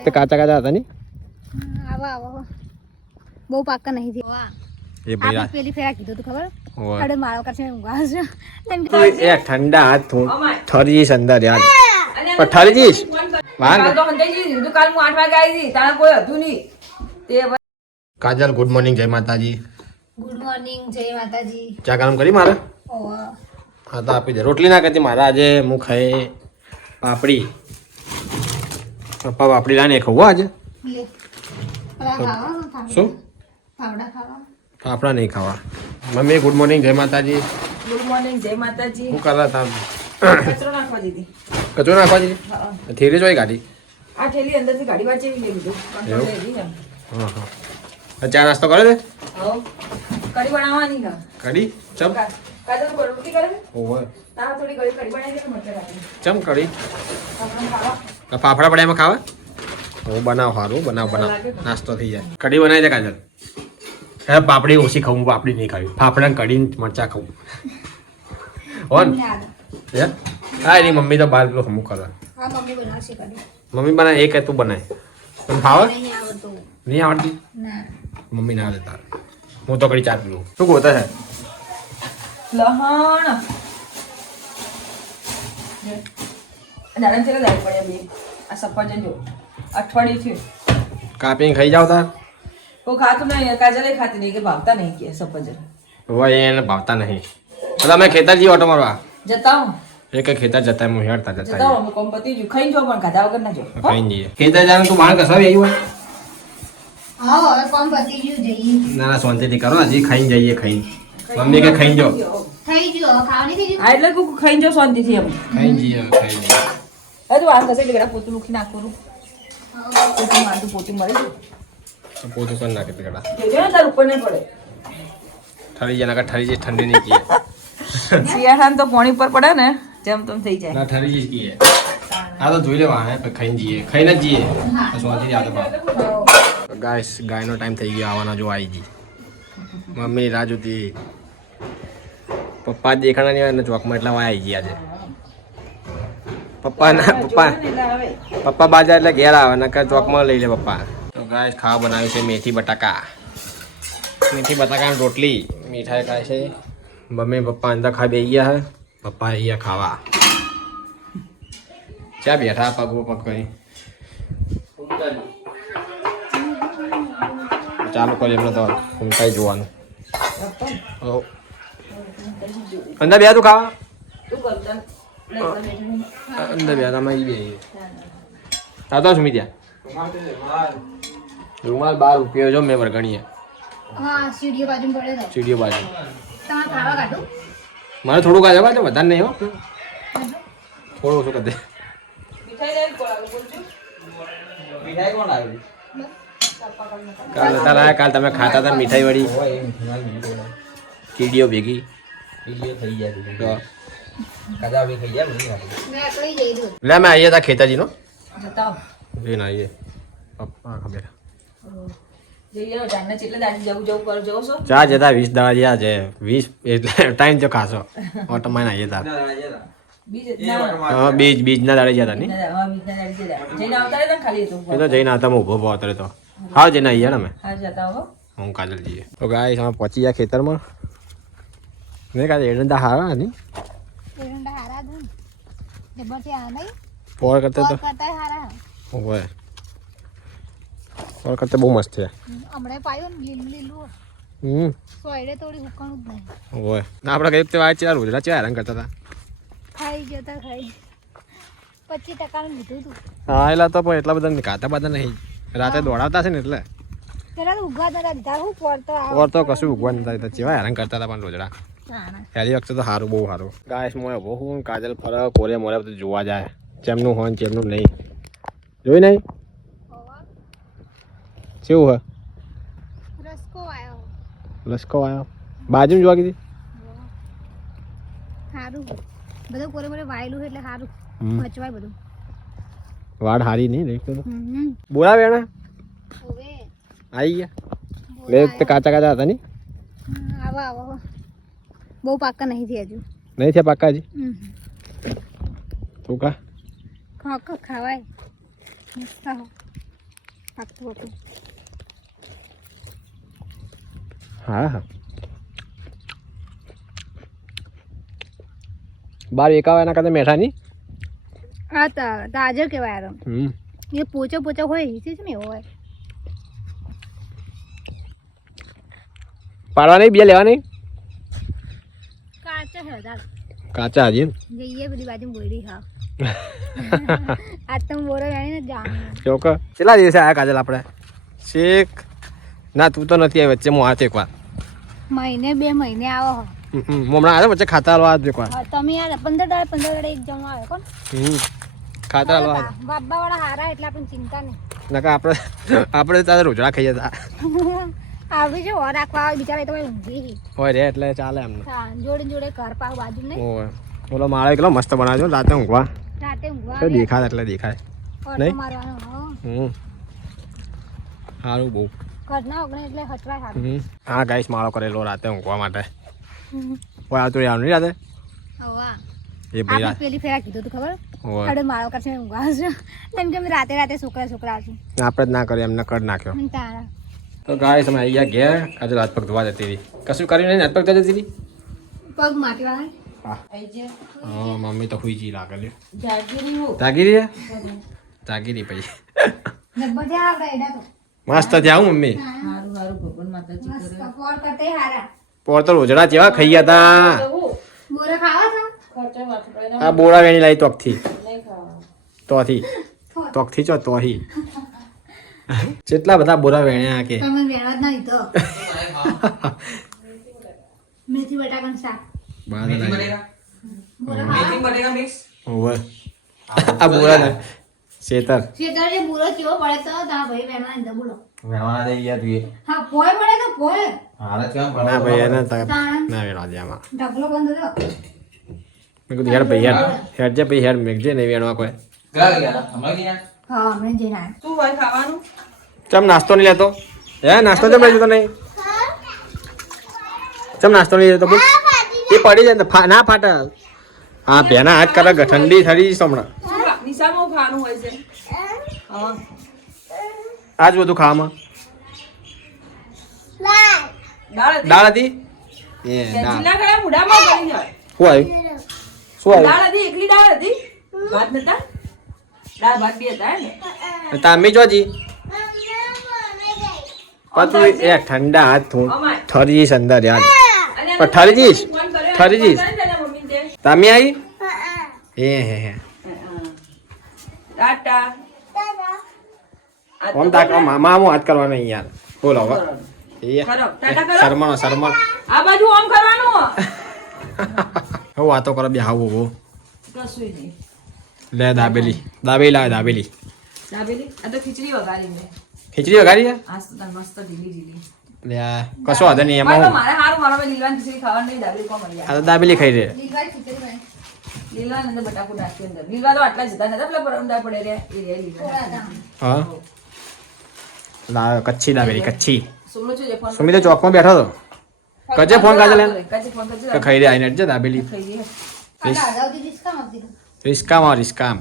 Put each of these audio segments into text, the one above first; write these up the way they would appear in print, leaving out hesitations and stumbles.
તે કાચા કાચા હતા ને આવા આવા બહુ પાક્કા નહીં થયા એ ભાઈ આપણે પેલી ફેરા કીધું તું ખબર અડે મારો કરશે ઊંઘા છે એ ઠંડા હાથ ઠરી અંદર યાર પણ ઠરી જઈશ તો હંતાઈ જી કાલ હું 8 વાગે આવી હતી તારા કોઈ હતું નહીં તે કાજલ ગુડ મોર્નિંગ જય માતાજી ગુડ મોર્નિંગ જય માતાજી ચા ગરમ કરી મારે ઓવા હા તો આપી દે રોટલી ના કરતી મારા આજે હું ખાઈ પાપડી પપ્પા પાપડી લાને ખાવું આજે લે પલા ખાવા શું પાવડા ખાવા ફાફડા નહીં ખાવા મમ્મી ગુડ મોર્નિંગ જય માતાજી ગુડ મોર્નિંગ જય માતાજી શું કરવા તા કચરો નાખવા દીધી કચરો નાખવા દીધી થેલી જોઈ ગાડી આ થેલી અંદરથી ગાડી વાંચી લઈ લીધું કંટ્રોલ લઈ લીધી હા હા ચા નાસ્તો કરે છે હો કઢી બનાવવાની ના કઢી ચમ કાજલ કોઈ રોટલી કરે ઓહો તારા થોડી ઘડી કઢી બનાવી દે મટર રાખી ચમ કઢી આપણે ખાવા ફાફડા પડે એમાં ખાવા હું બનાવ સારું બનાવ નાસ્તો થઈ જાય કઢી બનાવી દે કાજલ હે પાપડી ઓછી ખાવું પાપડી નહીં ખાવી ફાફડા કઢી મરચા ખાવું હોન હે હા એની મમ્મી તો બહાર પેલું હમું કરે હા મમ્મી બનાવશે કઢી મમ્મી બનાવે એક તું બનાય તને ખાવા નહીં આવડતું નહીં આવડતી ના મમ્મી ના દેતા હું તો કઢી ચા પીવું શું ગોતા છે લહણ દાડા ચેલા દાળ પડ્યા બે આ સફરજન જો અઠવાડિયું થયું કાપીને ખાઈ જાવ તાર કોઈ ખાતું નહીં કાજલે ખાતી નહીં કે ભાવતા નહીં કે સફરજન હવે એને ભાવતા નહીં તો તમે ખેતર જઈએ ઓટો મારવા જતા હું એક ખેતર જતા હું હેડતા જતા જતા હું અમે કોમ પતી ગયું ખાઈ જો પણ ખાધા વગર ના જો ખાઈ જઈએ ખેતર જવાનું તું બાણ કસાવી આવી હોય હા હવે કોમ પતી ગયું જઈએ ના ના શાંતિથી કરો હજી ખાઈને જઈએ ખાઈને મમ્મી કે ખાઈને જો થઈ ગયું હવે ખાવાની થઈ ગયું હા એટલે કુક ખાઈ જો શાંતિથી એમ ખાઈને જઈએ ખાઈને જઈએ હવે તું આ કસે એટલે પોતું મૂકી નાખું પોતું મારું પોતું મળી ગયું તો પોતું કરી નાખે પેલા જોજો ને તાર ઉપર નહીં પડે ઠરી જાય ના ઠરી જાય ઠંડી નહીં કીએ શિયાળામાં તો પાણી ઉપર પડે ને જેમ તેમ થઈ જાય ના ઠરી જઈ કીએ આ તો જોઈ લેવા હે પછી ખાઈને જઈએ ખાઈને જ જઈએ તો શાંતિથી આતો ગાઈસ ગાયનો ટાઈમ થઈ ગયો આવવાના જો આવી ગઈ મમ્મીની રાહ જોતી પપ્પા દેખાણા નહીં હોય ને ચોકમાં એટલા વાય આવી ગયા છે પપ્પા બાજા એટલે ઘેર આવે નકર ચોકમાં લઈ લે પપ્પા તો ગાઈસ ખાવા બનાવ્યું છે મેથી બટાકાની રોટલી મીઠાઈ ખાય છે મમ્મી પપ્પા અંદર ખા બેસી ગયા હે પપ્પા અહીંયા ખાવા ચા બેઠા પગ કરી ચાલુ કરી એમને તો ઘૂમતાઈ જોવાનું અંદર બે તું ખાવા અંદર બે તમે બે તાતો સુમી ત્યાં રૂમાલ 12 રૂપિયા જો મેં વરગણીએ હા સીડીઓ બાજુ પડે તો સીડીઓ બાજુ તમારે ખાવા કાઢું મારે થોડું કાઢે વધારે નહીં હો થોડું ઓછું કરી દે કાલ તમે ખાતા હતા મીઠાઈ વાળી કીડીઓ ભેગી લે અમે આવીએ તા ખેતાજીનો લઈને આવીએ પપ્પા ખબર ચા જતા 20 દાડા જ્યાં છે 20 એટલે ટાઈમ જો ખાશો ઓટોમાં આવીએ તા બીજ ના દાડે જતા નહીં એ તો જઈને આવતા ઉભો ઉભો અત્યારે તો હા જઈને આવીએ ને અમે હું કાજલ જઈએ તો ગાય અમે પહોંચી ગયા ખેતરમાં મેં કાલે એરંડા હારા નહીં એરંડા હારા દઉં જબરથી આ નહીં પોર કરતા તો કરતા હારા ઓય પોર કરતા બહુ મસ્ત છે હમણાં પાયું ને લીલું લીલું સોયડે થોડી હુકાણું જ નહીં ઓય ના આપણે કઈ તે વાત ચાર રોજડા ચાર હેરાન કરતા હતા ખાઈ ગયો તા ખાઈ 25% લીધું તું હા એલા તો પણ એટલા બધા ખાતા બધા નહીં રાતે દોડાવતા છે ને એટલે પેલા તો ઉગા નતા દીધા હું પડતો પોર તો કશું ઉગવા નતા દીધા ચેવા હેરાન કરતા હતા પણ રોજડા પહેલી વખતે તો સારું બહુ સારું ગાયસ મોય બહુ હું કાજલ ફરક કોરે મોરે બધું જોવા જાય ચેમનું હોય ચેમનું નહીં જોઈ નહીં કેવું હે રસકો આવ્યો લસકો આવ્યો બાજુમાં જોવા કીધી સારું બધું કોરે મોરે વાયેલું એટલે સારું બચવાય બધું વાડ હારી નહીં દેખતો તો બોલા વેણા હવે આવી ગયા લે તે કાચા કાચા હતા નહીં આવા આવા બહુ પાક્કા નહીં થયા હજુ નહીં થયા પાક્કા હજી તું કા ખાવાય મસ્ત પાકતું પાકતું. હા હા બાર એકાવા એના કરતા મેઠા નહીં. હા તાજો કહેવાય આરો. હમ એ પોચો પોચો હોય એ છે ને એવો હોય. પાડવા નહીં બે લેવા નહીં કાચા છે દાદ. કાચા હજી જઈએ બધી બાજુ બોરી હા. આજ તો બોરો જાણી ને જાણ. ચોક કેટલા દિવસે આયા કાજલ આપણે શેખ ના તું તો નથી આવી વચ્ચે હું આ એકવાર મહિને 2 મહિને આવો. હમણાં આવ્યો વચ્ચે ખાતા હાલવા આજ એકવાર. તમે યાર 15 દાડે એક જણો આવે કોણ ખાતા હાલવા બાબા વાળા હારા એટલે આપણને ચિંતા નહીં. નકા આપણે તારે રોજડા ખાઈએ હતા આવી જો રાખવા આવે બિચારા તો ઊંઘી હોય રે એટલે ચાલે એમને. જોડે જોડે ઘર પાવ બાજુ નહીં. ઓય બોલો માળો કેટલો મસ્ત બનાવજો રાતે ઊંઘવા. રાતે ઊંઘવા તો દેખાય એટલે દેખાય નહીં મારવાનો. સારું બહુ ઘરના ઓગણે એટલે હટવાય સારું. હા ગાઈસ માળો કરેલો રાતે ઊંઘવા માટે. હોય આવતું રહેવાનું નહીં રાતે હવા એ ભાઈ આપણે પેલી ફેરા કીધું તું ખબર હોય આપણે માળો કરશે ઊંઘવા છે એમ કે અમે રાતે રાતે છોકરા છું આપણે જ ના કરીએ એમને કરી નાખ્યો. તારા તો ગાઈસ અમે અહીંયા ગયા કાજલ હાથ પગ ધોવા જતી રહી કશું કર્યું નહીં હાથ પગ ધોવા જતી રહી. પગ માટી વાળા હા મમ્મી તો હુઈ જી લાગે લ્યો. જાગીરી હો. જાગીરી હે? જાગીરી પછી બધા આપણે એડા તો મસ્ત થયા હું મમ્મી. હારું હારું ભગવાન માતાજી કરે. મસ્ત પોર કરતે હારા. પોર તો રોજડા જેવા ખાઈ ગયા તા. બોરા ખાવા છો ખર્ચો વાટડે આ બોળા વેણી લાવી તોકથી નહીં ખાવા. તોકથી ચો તોહી કેટલા બધા બોરા વેણ્યા કે તમે વેણવા જ નહીં તો મેથી બટાકાનું શાક બાદ લાવી બોરા મેથી બટેકા મિક્સ. ઓવે આ બોરા ને શેતર શેતર જે બુરો કેવો પડે તો તા ભાઈ વેણવા નહીં બોલો વેણવા દે યાર તું હા પોય પડે તો પોય ના ભાઈ એને ના વેણવા દે આમાં ઢગલો બંધ થયો મેં કીધું યાર ભાઈ હેડ જે ભાઈ હેડ મેઘજે નહીં વેણવા કોઈ. હા અમે જઈને આયા શું હોય ખાવાનું? ચમ નાસ્તો નહીં લેતો હે નાસ્તો ચમ લઈ જતો નહીં ચમ નાસ્તો નહીં લેતો બોલ એ પડી જાય ને ના ફાટે હા બેના હાથ કરે ઠંડી થડી હમણાં નિશાળમાં ખાવાનું હોય છે. હા આજ બધું ખાવામાં દાળ હતી. દાળ હતી એ દાળ જિલ્લા કયા મુઢામાં ગળી જાય. શું આવ્યું શું આવ્યું દાળ હતી એકલી દાળ હતી. ભાત નતા. દાળ ભાત બી હતા ને. તામી જોજી પાતું એ ઠંડા હાથ થું ઠરી જઈશ અંદર યાર અને પણ ઠરી જઈશ ફોન કર્યો. ઠરી જઈશ તારા મમ્મીને તે. તામી આવી હે ટાટા. ઓમ તાક મામા હું હાથ કરવાનો નહીં યાર બોલો હવે એ કરો. ટાટા કરો. શરમણ આ બાજુ ઓમ કરવાનું. હું વાતો કરો બે હાવું હો કશું નહીં. લે દાબેલી લાવે દાબેલી દાબેલી આ તો ખીચડી વઘારી મેં. ખીચડી વઘારી છે આજ તો તાર મસ્ત ઢીલી ઢીલી. લે આ કશો વાંધો નહીં એમાં હું મારે હારું મારા લીલવાન ખીચડી ખાવાની નહીં. દાબેલી કોણ મળી આ તો દાબેલી ખાઈ રે લીલવાઈ ખીચડી બને લીલવાન અંદર બટાકું નાખ્યું અંદર. લીલવા તો આટલા જતા નતા પેલા પરવંડા પડે રે એ લીલવા. હા લાવ કચ્છી દાબેલી કચ્છી સોમલો છે જે ફોન સુમી તો ચોકમાં બેઠો હતો કજે ફોન કાજે લે કાજે ફોન કરજે. તો ખાઈ રે આઈને જ દાબેલી ખાઈ લે. ખાડા આગાઉથી રિસ્કા આપતી રિસ્કામ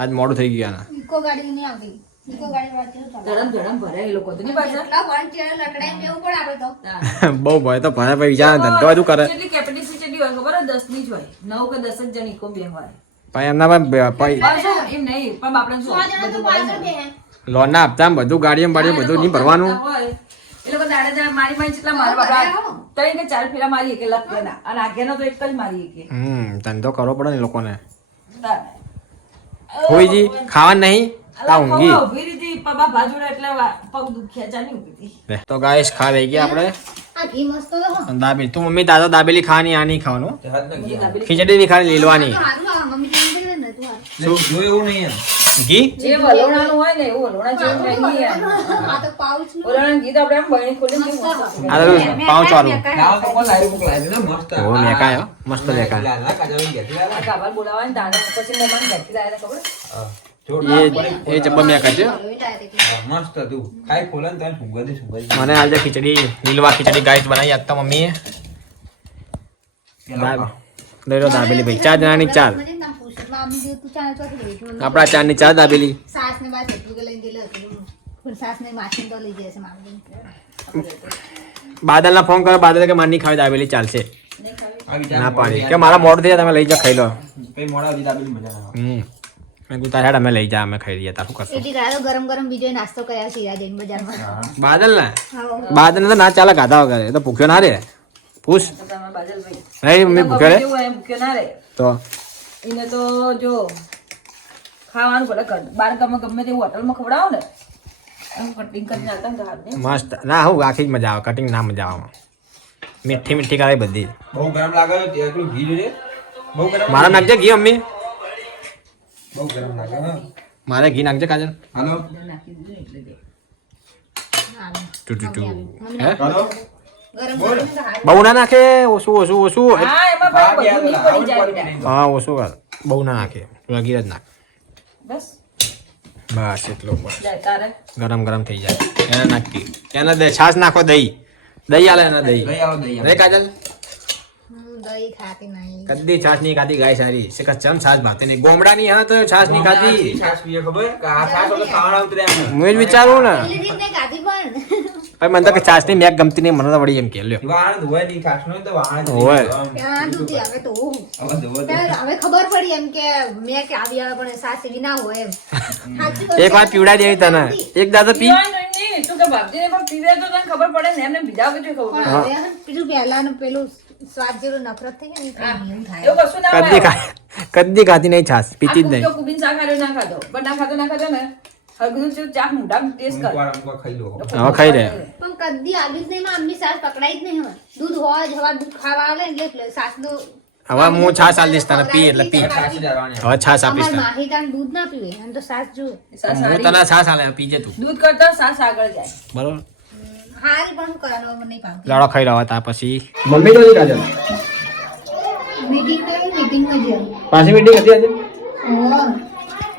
આજ મોડું થઈ ગયું આના ઇકો ગાડી નહીં આવતી ઇકો ગાડી વાળતી ધડમ ધડમ ભરે એ લોકો તો નહીં પાછા. એટલા વન ચેર લકડાઈને બેવું પડે આપણે તો બહુ ભય તો ભણે ભાઈ વિચાર ધંધો બધું કરે કેટલી કેપેસિટી કેટલી હોય ખબર હોય? 10 ની જ હોય. 9 કે 10 જ જણ ઇકો બે હોય. ભાઈ એમના ભાઈ પાછું એમ નહીં પણ બાપડાને શું બધું હોય ને. લોન ના હપ્તા બધું ગાડીઓ બાડીઓ બધું નહીં ભરવાનું હોય. એ લોકો દાડે દાડે મારી જેટલા મારા બાપડા 3 કે 4 ફેરા મારી કે લખેના અને આગેનો તો એક જ મારી કે ધંધો કરવો પડે ને લોકોને હોઈજી ખાવા નહીં આ ઊંઘી ઉભી રીતી પપ્પા ભાજોડે એટલે પગ દુખ્યા ચાલી ઉભી હતી. તો ગાઈસ ખા લઈ ગયા આપણે આ ઘી મસ્ત તો હો દાબેલી તું મમ્મી દાદા દાબેલી ખાવાની આ નહીં ખાવાનું દાબેલી ખીચડી ની ખાવાની લીલવાની સારું આ મમ્મી જેમ કરે ને તું આ ઘી જે વલોણાનું હોય ને એવું વલોણા જેવું નહીં યાર. આ તો પાઉચ નું વલોણાનું ગીત આપણે આમ બહેણી ખોલીને કેવું મસ્ત આ તો પાંચ વાળું મેકાય. ઓ મેકાય હો, મસ્ત મેકાય આ કાબાલ બોલાવાય ને દાડે પછી મહેમાન ઘરથી લાયેલા ખબર? એ જબ્બા મેકાય છે મસ્ત હતું ખાઈ ખોલે ને તારે સુગંધ સુગંધ મને આજે ખીચડી લીલવા ખીચડી ગાઈસ બનાવી આપતા મમ્મીએ લઈ લો દાબેલી ભાઈ 4 જણાની 4 મને નામ પૂછ મામી જે તું ચાલે ચોથી લઈ જો આપણા 4 ની 4 દાબેલી સાસ ને બાદ એટલું કે લઈને ગયેલો હતો પણ સાસ ને માસી તો લઈ જશે મામલી બાદલના ફોન કરો, બાદલ કે માર નહીં ખાવી દાબેલી ચાલશે. નહીં ખાવી. આ વિચાર ના પાડી કે મારા મોડું થઈ જાય, તમે લઈ જાઓ ખાઈ લો. કઈ મોડા સુધી દાબેલી મજા ના આવે. મેં કીધું તારે હેડ અમે લઈ જા, અમે ખાઈ લઈએ, તારું કરશું. એટલી રાતો ગરમ ગરમ બીજો નાસ્તો કર્યા છે જઈને બજારમાં. બાદલ ને હા. બાદલ ને તો ના ચાલે ગાધા વગર, એ તો ભૂખ્યો ના રે. પૂછ તો તમે બાદલભાઈ. નહીં મમ્મી ભૂખ્યો રે જેવું હોય એમ ભૂખ્યો ના રહે. તો એને તો જો ખાવાનું પડે બાર ગમે તે હોટલમાં ખવડાવો ને એમ કટિંગ કરીને આવતા ને તો હાથ નહીં. મસ્ત. ના હું આખી જ મજા આવે, કટિંગ ના મજા આવે. મીઠી મીઠી કરાય બધી. બહુ ગરમ લાગે તો એકલું ઘી જોઈએ. બહુ ગરમ મારા નાખજે ઘી મમ્મી, બહુ ગરમ લાગે હા. મારે ઘી નાખજે કાજલ. હાલો નાખી દીધું ને એટલે દે. Two two two. હે હાલો ગરમ ગરમ તો હાલ. બહુ ના નાખે, ઓછું ઓછું ઓછું. હા એમાં પાછું બધું નહીં પડી જાય બેટા. હા ઓછું કર, બહુ ના નાખે, થોડા ઘી જ નાખ. બસ બસ એટલો બસ. જાય તારે ગરમ ગરમ થઈ જાય એને નાખી, એને દહીં છાશ નાખો, દહીં દહીં આલે એને દહીં. દહીં આવો દહીં રે કાજલ દહીં ખાતી નહીં. કદી છાશ નહીં ખાધી ગાય સારી છે કે ચમ છાશ ભાતે નહીં, ગોમડાની હા તો છાશ નહીં ખાધી. છાશ પીએ ખબર કે આ છાશ વગર ખાવાના ઉતરે એમ. હું જ વિચારું ને પેલી રીત નહીં ખાતી પણ. ભાઈ મને તો કે છાશ ની મેક ગમતી નહીં, મને તો વળી એમ કે લ્યો. વાણ ધોવાય નહીં છાશનો તો વાણ જ હોય. નહીં. ત્યાં દૂધી આવે તો હું. હવે ધોવો તો. ત્યાં હવે ખબર પડી એમ કે મેં કે આવી આવે પણ સાસ એવી ના હોય એમ. સાચી વાત એક વાર પીવડાઈ દેવી તને, એક દાદા પી. પીવાનું નહીં, તું કે ભાગતી નહીં, પણ પીવે તો તને ખબર પડે ને એમને બીજા વગર ખબર પડે. પણ હવે પેલું પહેલાનું પેલું સ્વાદ જેવું નફરત થઈ ગઈ ને એટલે એવું થાય. એવું કશું ના કદી હોય. કદી ખાતી નહીં છાશ, પીતી જ આ નહીં. કૂકીઓ કૂકીને શાક હાર્યો ના ખાધો પણ ના ખાધો ને હરગું ચૂપ ચાક મોઢામાં ટેસ્ટ કર. અમુક વાર ખાઈ લો. હવે ખાઈ રે. પણ કદી આવી જ નહીં માં આમની સાસ પકડાઈ જ નહીં હોય. દૂધ હોય જ હવા દૂધ ખાવા આવે ને એટલે સાસનો હવે હું છાશ આલ દઈશ તને, પી એટલે પી. છાશ જ આવવાની. હવે છાશ આપીશ અમાર તને, માહિતાન દૂધ ના પીવે એમ તો સાસ જોઈએ. સાસ હું હારી. તને છાશ આલે, પીજે તું દૂધ કરતા સાસ આગળ જાય. બરોબર. હારી પણ શું કરવાનું હવે નહીં ભાવતી. લાડો ખાઈ રહ્યો હતા પછી મમ્મી તો કાજલ મીટિંગમાં જઈએ. પાછી મીટિંગ હતી આજે.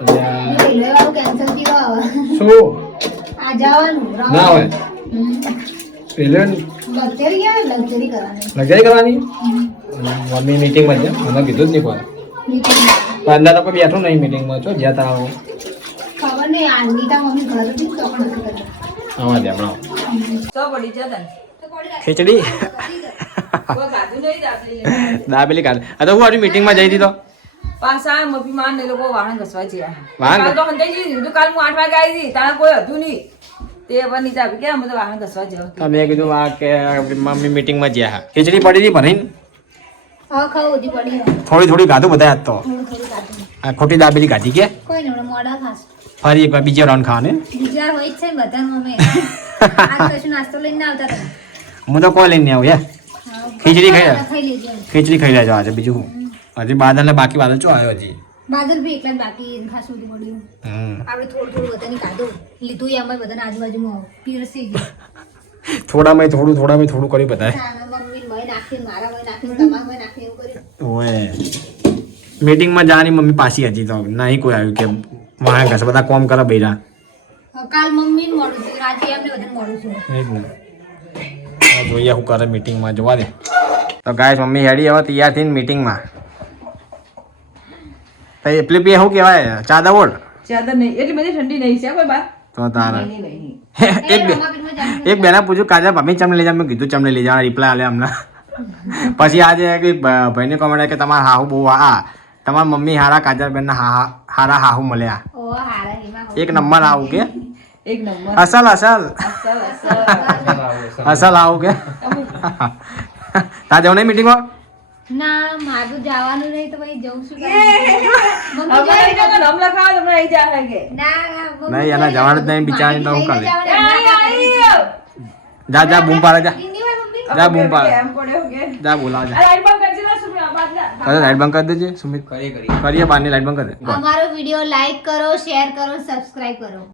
રેલવે વાળું કેન્સલ થયું હવે. શું આ જવાનું ના હોય રેલવે લક્ઝરી આવે લક્ઝરી કરવાની લગ્ન કરવાની. મમ્મી મીટિંગમાં છે, મને કીધું જ નહીં કોઈ. મીટિંગ અંદર તો કોઈ બેઠું નહીં મીટિંગમાં, છો જ્યાં તારા આવો. ખબર નહીં આનંદીતા મમ્મી ઘરે હતી તો પણ નથી કરતા. આવા દે હમણાં તો પડી જાય તને. ખીચડી કોઈ ખાધું નહીં દાબેલી લઈને. દાબેલી કાઢ. આ તો હું હજુ મીટિંગમાં જઈ હતી તો પાછા મફી માન ને લોકો વાહન ઘસવા ગયા. વાહન? કાલ તો હંધાઈ ગઈ હતી. કાલ હું 8 વાગે આવી હતી તારે કોઈ હતું નહીં તે હવે નીચે આવી ગયા અમે તો વાહન ઘસવા જવા. તો મેં કીધું આ કે મમ્મી મીટિંગમાં જ્યાં ખીચડી પડી હતી ભરીને હા ખાવું હજી પડી હોય. થોડી થોડી ગાધું બધા આજ તો. થોડું થોડું ખાતું આ ખોટી દાબેલી ગાધી કે કોઈ નહીં મોડા ખાસ ફરી એકવાર બીજો રાઉન્ડ ખાવાને. બીજા હોય જ છે ને બધાનું અમે આજ કશું નાસ્તો લઈને ના આવતા તમે. હું તો કોઈ લઈને આવું યાર. હા, ખીચડી ખાઈ ખાઈ લેજો. ખીચડી ખાઈ લેજો આજે, બીજું શું. હજી બાદલ ને બાકી બાદલ ચો આવ્યો હજી. બાદલ બી એકલા જ બાકી ખાસ સુધી પડ્યું. આપણે થોડું થોડું બધાની કાઢું લીધું અમે બધાને આજુબાજુમાં પીરસી ગયું. થોડામાં થોડું કરી બતાય. મમ્મી મય નાખીને મારા મય નાખીને તમારા મય નાખીને એવું કર્યું. ઓએ મીટિંગમાં જવાની મમ્મી પાછી હજી તો નહીં કોઈ આવ્યું કે વાહ ઘસ બધા કોમ કરે બૈરા. કાલ મમ્મી મોડું થયું આજે એમને બધાને મોડું થયું. એ જ ને. હવે જોઈએ શું કરે મીટિંગમાં, જોવા દે. તો ગાઈસ મમ્મી હેડી હવે તૈયાર થઈને મીટિંગમાં. પેલી પે શું કહેવાય ચાદા ઓળ ચાદર નહીં એટલી બધી ઠંડી નહીં છે કોઈ બાર. તો તારા નહીં, નહીં. એક બેના પૂછ્યું કાજા ભાભી ચમને લઈ જા, મેં કીધું ચમને લઈ જવા, રિપ્લાય આલે હમણાં. પછી આજે કે ભાઈને કોમેન્ટ કે તમારા હાહુ બહુ તમારા મમ્મી હારા કાજલ બેન હારા હાહુ મળ્યા, ઓ હારા એમાં એક નંબર આવું કે એક નંબર. અસલ અસલ, અસલ. અસલ આવું કે તા જવું નહીં મીટિંગમાં. ના મારું જવાનું નહીં તો ભાઈ જવું શું અમારે તો નામ લખાવો તમને અહીં જાય કે. નહીં એના જવાનું જ નહીં બિચારી, તો હું કરે. આઈ. જા બૂમ પાડે, જા બૂમ પાડે, એમ પડ્યો કે. જા બોલાવ જા. આ લાઈટ બંધ કરજે ને સુમી આ બાદ જા. અરે લાઈટ બંધ કરી દેજે સુમિત, કરી કરીએ બહારની લાઈટ બંધ કરી દે. અમારો વિડીયો લાઈક કરો શેર કરો સબસ્ક્રાઇબ કરો.